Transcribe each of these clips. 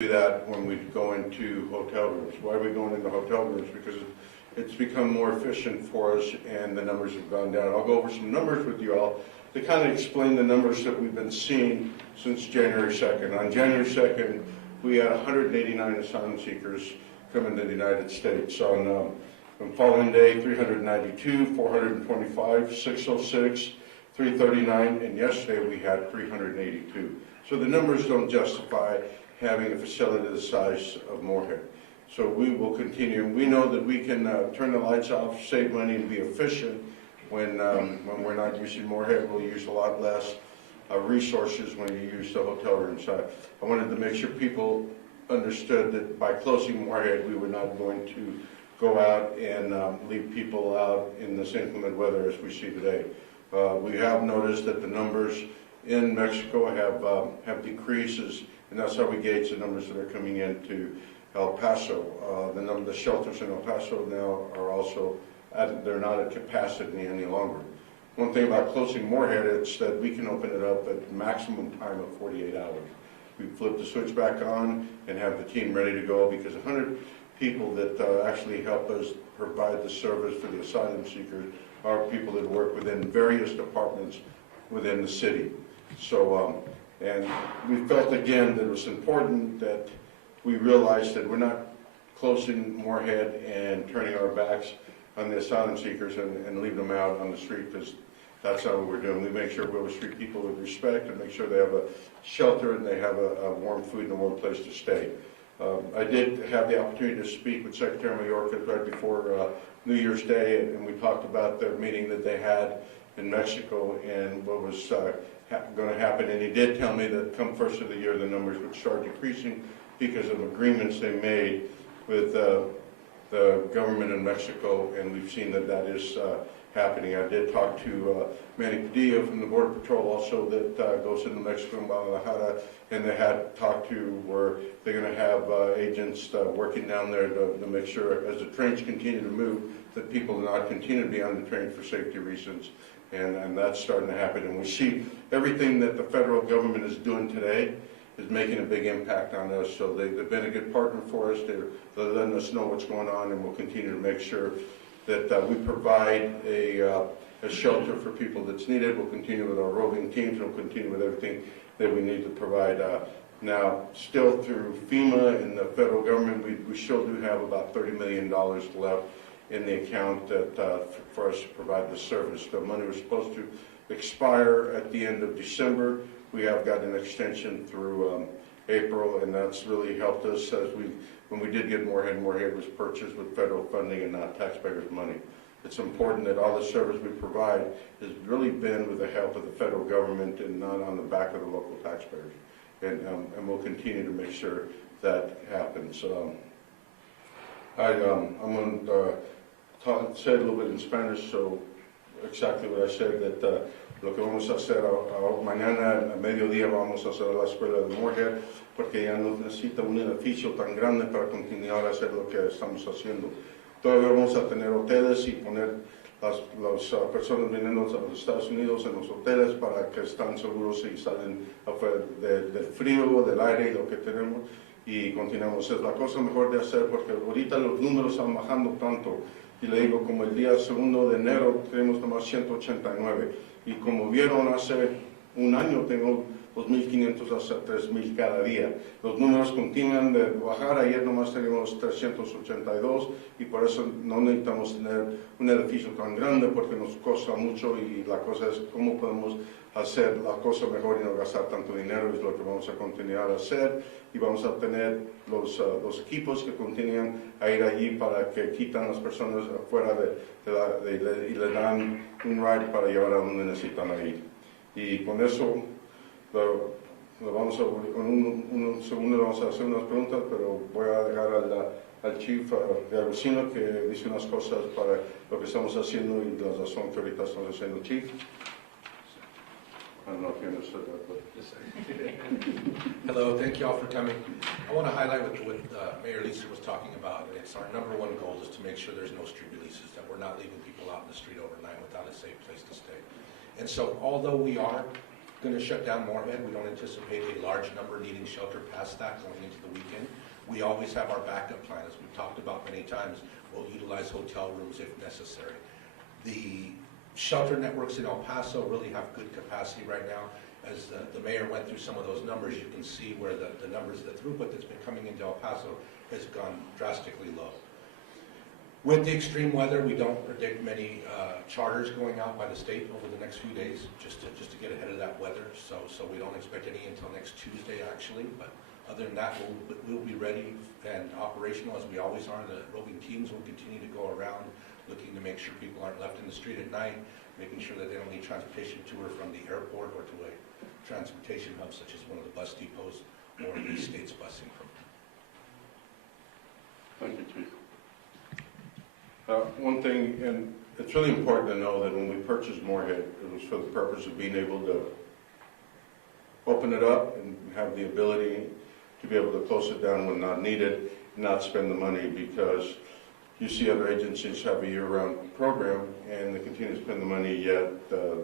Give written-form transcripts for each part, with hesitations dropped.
do that when we go into hotel rooms. Why are we going into hotel rooms? Because it's become more efficient for us and the numbers have gone down. I'll go over some numbers with you all to kind of explain the numbers that we've been seeing since January 2nd. On January 2nd, we had 189 asylum seekers come into the United States. On following day, 392, 425, 606, 339, and yesterday we had 382. So the numbers don't justify having a facility the size of Moorhead. So we will continue. We know that we can turn the lights off, save money, and be efficient when we're not using Moorhead. We'll use a lot less resources when you use the hotel room side. I wanted to make sure people understood that by closing Moorhead, we were not going to go out and leave people out in this inclement weather as we see today. We have noticed that the numbers in Mexico have decreases, and that's how we gauge the numbers that are coming into El Paso. The shelters in El Paso now are also they're not at capacity any longer. One thing about closing Moorhead is that we can open it up at maximum time of 48 hours. We flip the switch back on and have the team ready to go, because 100 people that actually help us provide the service for the asylum seekers are people that work within various departments within the city. So, and we felt again that it was important that we realized that we're not closing Moorhead and turning our backs on the asylum seekers and leave them out on the street, because that's not what we're doing. We make sure we'll treat people with respect and make sure they have a shelter and they have a warm food and a warm place to stay. I did have the opportunity to speak with Secretary Mayorkas right before New Year's Day, and we talked about the meeting that they had in Mexico and what was going to happen. And he did tell me that come first of the year, the numbers would start decreasing because of agreements they made with the government in Mexico, and we've seen that that is happening. I did talk to Manny Padilla from the Border Patrol also that goes into Mexico and Guadalajara, and they had talked to where they're going to have agents working down there to make sure as the trains continue to move that people do not continue to be on the train for safety reasons, and that's starting to happen. And we see everything that the federal government is doing today is making a big impact on us. So they've been a good partner for us. They're letting us know what's going on, and we'll continue to make sure that we provide a shelter for people that's needed. We'll continue with our roving teams. We'll continue with everything that we need to provide. Now, still through FEMA and the federal government, we still do have about $30 million left in the account that for us to provide the service. The money was supposed to expire at the end of December. We have got an extension through April, and that's really helped us as when we did get Moorhead was purchased with federal funding and not taxpayers' money. It's important that all the service we provide has really been with the help of the federal government and not on the back of the local taxpayers. And we'll continue to make sure that happens. I'm going to say a little bit in Spanish, so exactly what I said, that lo que vamos a hacer mañana a mediodía vamos a hacer la escuela de Moorhead, porque ya no necesita un edificio tan grande para continuar a hacer lo que estamos haciendo. Todavía vamos a tener hoteles y poner las personas viniendo a los Estados Unidos en los hoteles para que estén seguros y salen afuera del frío, del aire y lo que tenemos, y continuamos. Es la cosa mejor de hacer, porque ahorita los números están bajando tanto. Y le digo, como el día 2 de enero tenemos nomás 189. Y como vieron hace un año, tengo 2.500 hasta 3.000 cada día. Los números continúan de bajar. Ayer nomás teníamos 382 y por eso no necesitamos tener un edificio tan grande, porque nos cuesta mucho, y la cosa es cómo podemos hacer la cosa mejor y no gastar tanto dinero. Es lo que vamos a continuar a hacer, y vamos a tener los equipos que continúan a ir allí para que quitan las personas afuera y le dan un ride para llevar a donde necesitan ir. Y con eso lo vamos a, con un segundo vamos a hacer unas preguntas, pero voy a dejar al chief de Agusino que dice unas cosas para lo que estamos haciendo y la razón que ahorita estamos haciendo. Chief. I don't know if you understood that, but... Hello, thank you all for coming. I want to highlight what Mayor Lisa was talking about. It's our #1 goal is to make sure there's no street releases, that we're not leaving people out in the street overnight without a safe place to stay. And so, although we are going to shut down Moorhead. We don't anticipate a large number needing shelter past that going into the weekend. We always have our backup plan, as we've talked about many times. We'll utilize hotel rooms if necessary. The shelter networks in El Paso really have good capacity right now. As the mayor went through some of those numbers, you can see where the numbers, the throughput that's been coming into El Paso has gone drastically low. With the extreme weather, we don't predict many charters going out by the state over the next few days, just to get ahead of that weather. So we don't expect any until next Tuesday, actually. But other than that, we'll be ready and operational as we always are. The roving teams will continue to go around, looking to make sure people aren't left in the street at night, making sure that they don't need transportation to or from the airport or to a transportation hub such as one of the bus depots or the state's busing program. Thank you, Chief. One thing, and it's really important to know that when we purchased Moorhead, it was for the purpose of being able to open it up and have the ability to be able to close it down when not needed, and not spend the money, because you see other agencies have a year-round program and they continue to spend the money, yet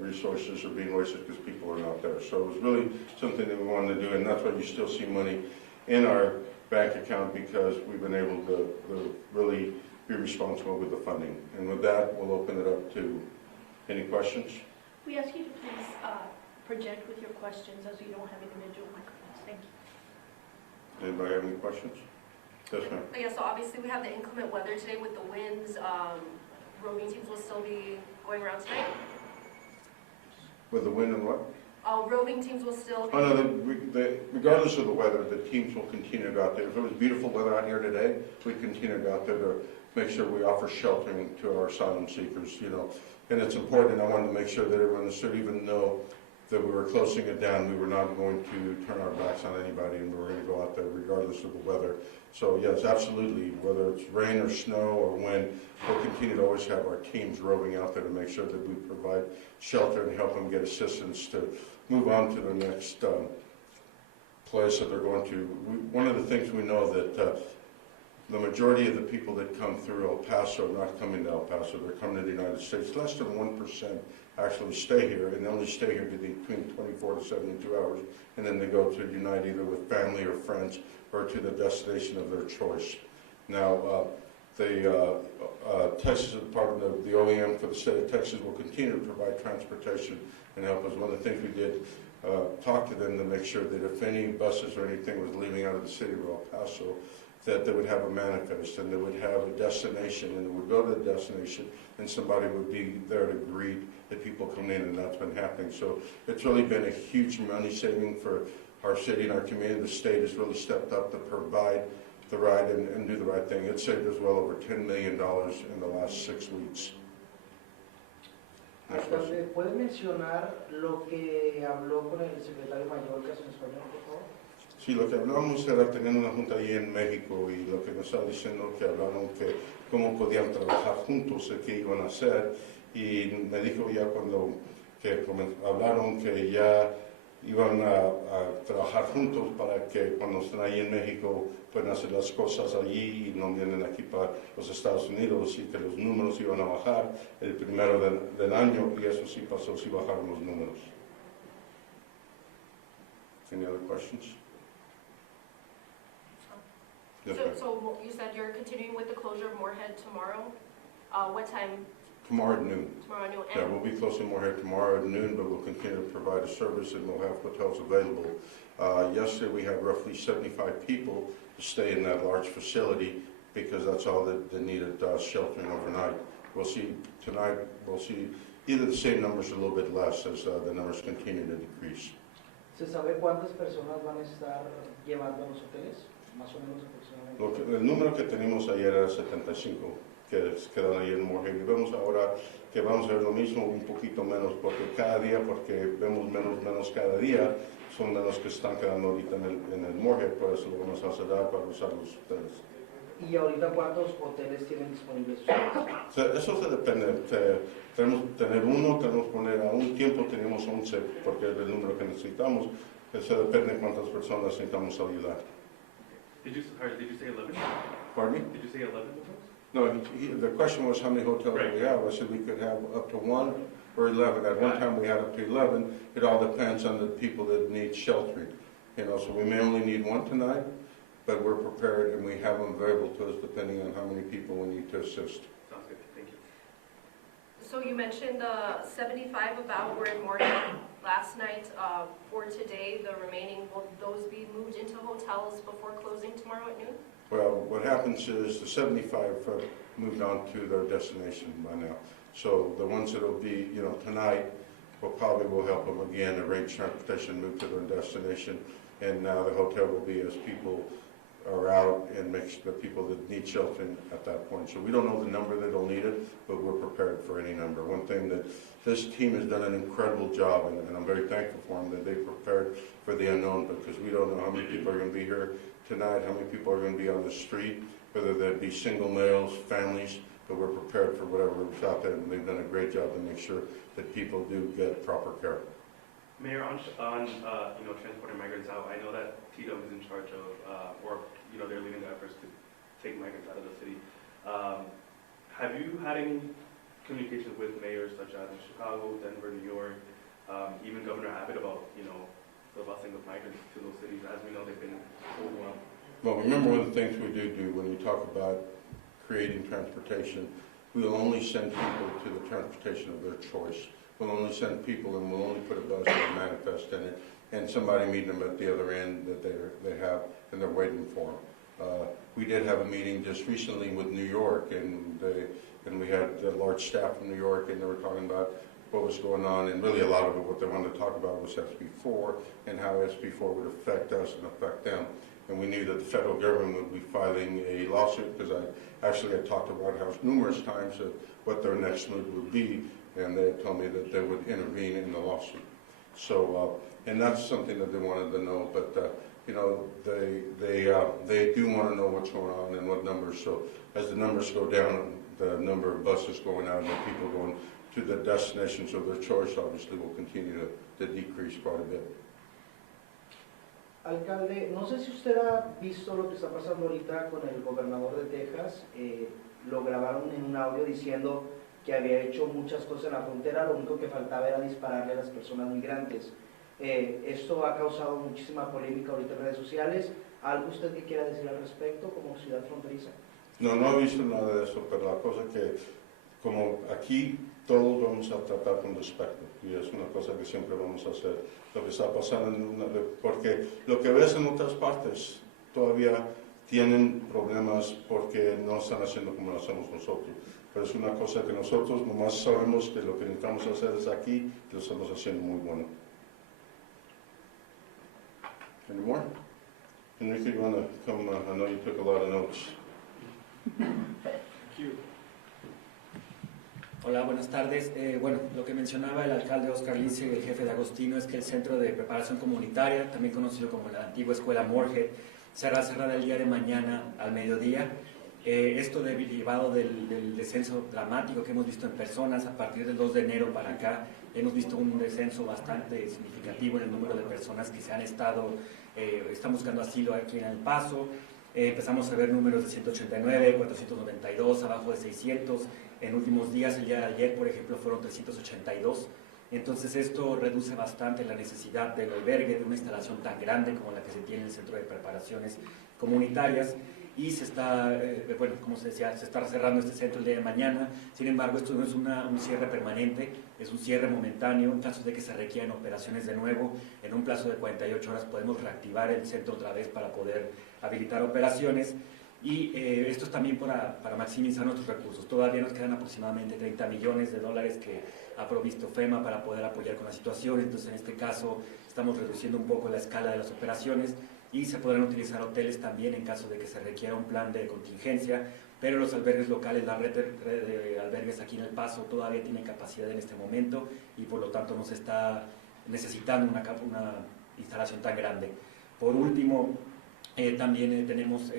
resources are being wasted because people are not there. So it was really something that we wanted to do, and that's why you still see money in our bank account, because we've been able to really be responsible with the funding. And with that, we'll open it up to any questions. We ask you to please project with your questions, as we don't have individual microphones. Thank you. Anybody have any questions? Yes, ma'am. Yeah, so obviously we have the inclement weather today with the winds. Roving teams will still be going around tonight? With the wind and what? Roving teams will still be... Oh, no, regardless of the weather, the teams will continue to go out there. If it was beautiful weather out here today, we'd continue to go out there to make sure we offer sheltering to our asylum seekers, you know. And it's important, I wanted to make sure that everyone should even know that we were closing it down. We were not going to turn our backs on anybody, and we were going to go out there regardless of the weather. So yes, absolutely, whether it's rain or snow or wind, we'll continue to always have our teams roving out there to make sure that we provide shelter and help them get assistance to move on to the next place that they're going to. One of the things we know that the majority of the people that come through El Paso are not coming to El Paso, they're coming to the United States. Less than 1% actually stay here, and they only stay here between 24 to 72 hours, and then they go to unite either with family or friends or to the destination of their choice. Now, Texas, as part of the OEM for the state of Texas, will continue to provide transportation and help us. One of the things we did, talk to them to make sure that if any buses or anything was leaving out of the city of El Paso, that they would have a manifest and they would have a destination, and they would go to the destination and somebody would be there to greet the people coming in, and that's been happening. So it's really been a huge money saving for our city and our community. The state has really stepped up to provide the ride and do the right thing. It saved us well over $10 million in the last 6 weeks. Next question. Alcalde, ¿puede mencionar lo que habló con el secretario mayor, caso en español, por favor? Sí, lo que hablábamos era teniendo una junta allí en México, y lo que nos estaba diciendo que hablaron que cómo podían trabajar juntos, qué iban a hacer, y me dijo ya cuando hablaron que ya iban a trabajar juntos para que cuando estén ahí en México puedan hacer las cosas allí y no vienen aquí para los Estados Unidos, y que los números iban a bajar el primero del año, y eso sí pasó, sí bajaron los números. Any other questions? Yes, ma'am. So you said you're continuing with the closure of Moorhead tomorrow. What time? Tomorrow at noon. Tomorrow at noon. Yeah, we'll be closing Moorhead tomorrow at noon, but we'll continue to provide a service, and we'll have hotels available. Yesterday we had roughly 75 people to stay in that large facility, because that's all that they needed sheltering overnight. We'll see tonight, we'll see either the same numbers or a little bit less as the numbers continue to decrease. ¿Se sabe cuántas personas van a estar llevando a los hoteles? Más o menos aproximadamente. El número que teníamos ayer era 75 que quedan ahí en Moorhead, y vemos ahora que vamos a ver lo mismo, un poquito menos, porque cada día, porque vemos menos cada día, son de los que están quedando ahorita en el Moorhead, por eso lo vamos a cerrar para usar los hoteles. ¿Y ahorita cuántos hoteles tienen disponibles ustedes? Eso se depende. Tenemos que tener uno, tenemos que poner a un tiempo, tenemos 11, porque es el número que necesitamos. Eso depende de cuántas personas necesitamos ayudar. Did you say 11? Pardon me? Did you say 11 hotels? No, the question was how many hotels do we have? I said we could have up to one or 11. At one time, we had up to 11. It all depends on the people that need sheltering. You know, so we may only need one tonight, but we're prepared and we have them available to us depending on how many people we need to assist. Sounds good, thank you. So you mentioned 75 about were in Morgan last night. For today, the remaining, will those be moved into hotels before closing tomorrow at noon? Well, what happens is the 75 moved on to their destination by now. So the ones that will be, you know, tonight, will help them again arrange transportation, move to their destination. And now the hotel will be as people are out and make sure the people that need sheltering at that point. So we don't know the number that'll need it, but we're prepared for any number. One thing that this team has done an incredible job, and I'm very thankful for them, that they prepared for the unknown, because we don't know how many people are going to be here tonight, how many people are going to be on the street, whether that be single males, families, but we're prepared for whatever is out there, and they've done a great job to make sure that people do get proper care. Mayor, on transporting migrants out, I know that TDOM is in charge of, they're leading the efforts to take migrants out of the city. Have you had any communications with mayors such as in Chicago, Denver, New York, even Governor Abbott about, the busing of migrants to those cities? As we know, they've been overwhelmed. Well, remember one of the things we do when we talk about creating transportation, we will only send people to the transportation of their choice. We'll only send people and we'll only put a bus with a manifest in it and somebody meeting them at the other end that they have and they're waiting for them. We did have a meeting just recently with New York and we had a large staff from New York and they were talking about what was going on, and really a lot of it, what they wanted to talk about was SB4 and how SB4 would affect us and affect them. And we knew that the federal government would be filing a lawsuit, because I had talked to the White House numerous times of what their next move would be, and they had told me that they would intervene in the lawsuit. So, and that's something that they wanted to know, but they do want to know what's going on and what numbers. So as the numbers go down, the number of buses going out and the people going to the destinations of their choice obviously will continue to decrease quite a bit. Alcalde, no sé si usted ha visto lo que está pasando ahorita con el gobernador de Texas. Lo grabaron en un audio diciendo que había hecho muchas cosas en la frontera, lo único que faltaba era dispararle a las personas migrantes. Esto ha causado muchísima polémica ahorita en redes sociales. ¿Algo usted que quiera decir al respecto como ciudad fronteriza? No, no he visto nada de eso, pero la cosa que, como aquí todos vamos a tratar con respeto, y es una cosa que siempre vamos a hacer. Lo que está pasando, porque lo que ves en otras partes todavía tienen problemas porque no están haciendo como lo hacemos nosotros. Pero es una cosa que nosotros nomás sabemos que lo que necesitamos hacer es aquí, y lo estamos haciendo muy bueno. Any more? Enrique, you want to come? I know you took a lot of notes. Hola, buenas tardes. Lo que mencionaba el alcalde Oscar Lince y el jefe de Agostino es que el Centro de Preparación Comunitaria, también conocido como la antigua Escuela Morge, será cerrada el día de mañana al mediodía. Esto derivado del descenso dramático que hemos visto en personas a partir del 2 de enero para acá. Hemos visto un descenso bastante significativo en el número de personas que están buscando asilo aquí en El Paso. Empezamos a ver números de 189, 492, abajo de 600. En últimos días, el día de ayer, por ejemplo, fueron 382. Entonces esto reduce bastante la necesidad del albergue, de una instalación tan grande como la que se tiene en el Centro de Preparaciones Comunitarias. Y se está, como se decía, se está cerrando este centro el día de mañana. Sin embargo, esto no es un cierre permanente, es un cierre momentáneo. En caso de que se requieran operaciones de nuevo, en un plazo de 48 horas podemos reactivar el centro otra vez para poder habilitar operaciones. Y esto es también para maximizar nuestros recursos. Todavía nos quedan aproximadamente $30 millones que ha provisto FEMA para poder apoyar con la situación. Entonces, en este caso, estamos reduciendo un poco la escala de las operaciones y se podrán utilizar hoteles también en caso de que se requiera un plan de contingencia, pero los albergues locales, la red de albergues aquí en El Paso todavía tiene capacidad en este momento y por lo tanto no se está necesitando una instalación tan grande. Por último, también tenemos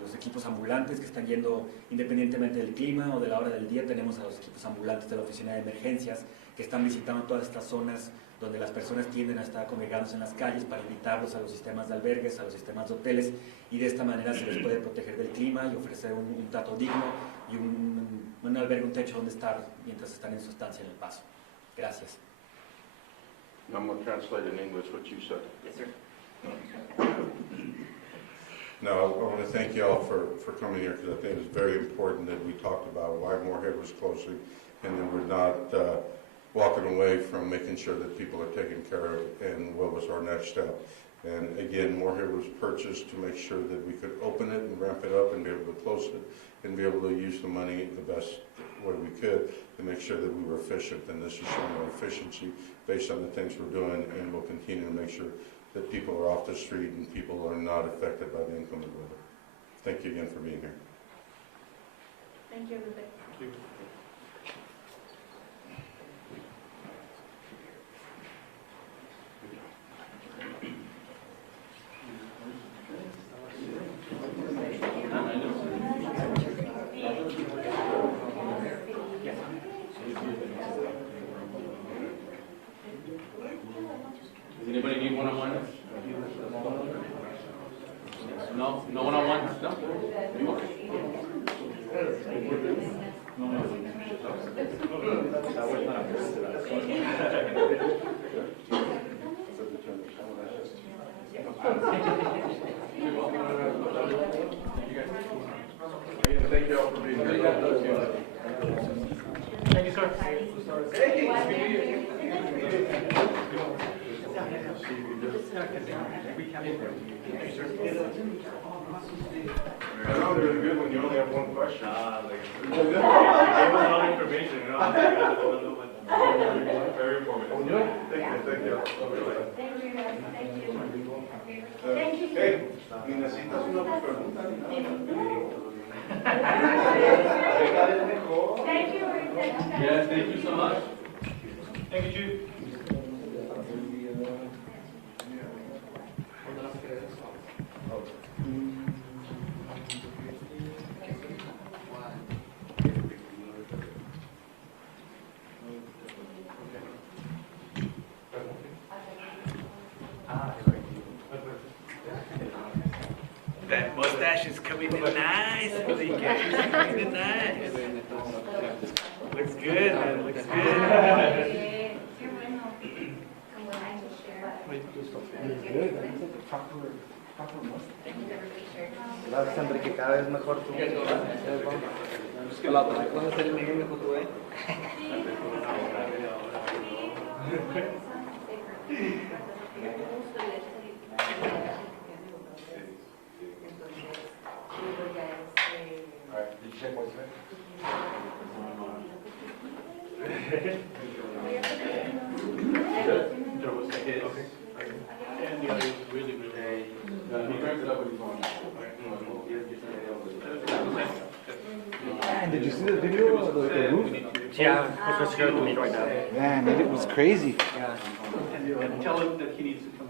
los equipos ambulantes que están yendo independientemente del clima o de la hora del día. Tenemos a los equipos ambulantes de la Oficina de Emergencias que están visitando todas estas zonas donde las personas tienden a estar congregándose en las calles para invitarlos a los sistemas de albergues, a los sistemas de hoteles, y de esta manera se les puede proteger del clima y ofrecer un trato digno y un albergue, un techo donde estar mientras están en su estancia en El Paso. Gracias. I'm going to translate in English what you said. Yes, sir. No, I want to thank you all for coming here because I think it's very important that we talked about why Moorhead was closing and that we're not walking away from making sure that people are taken care of and what was our next step. And again, Moorhead was purchased to make sure that we could open it and ramp it up and be able to close it and be able to use the money the best way we could to make sure that we were efficient. And this is showing our efficiency based on the things we're doing, and we'll continue to make sure that people are off the street and people are not affected by the inclement weather. Thank you again for being here. Thank you, everybody. Does anybody need one-on-one? No? No one-on-one? No? You okay? Thank you all for being here. Thank you, sir. I know they're good when you only have one question. Gave us a lot of information, you know. Very informative. Thank you. Thank you, guys. Thank you. Thank you. Hey, ¿y necesitas una pregunta? Thank you. Yes, thank you so much. Thank you, Chief. That mustache is coming in nice, Enrique. It's coming in nice. Looks good, man. Looks good. Gracias, Enrique, cada vez mejor tú. ¿Cuándo está el medio mejor tú, Did you see the video of the roof? Yeah, professor to me right now. Man, it was crazy. Tell him that he needs to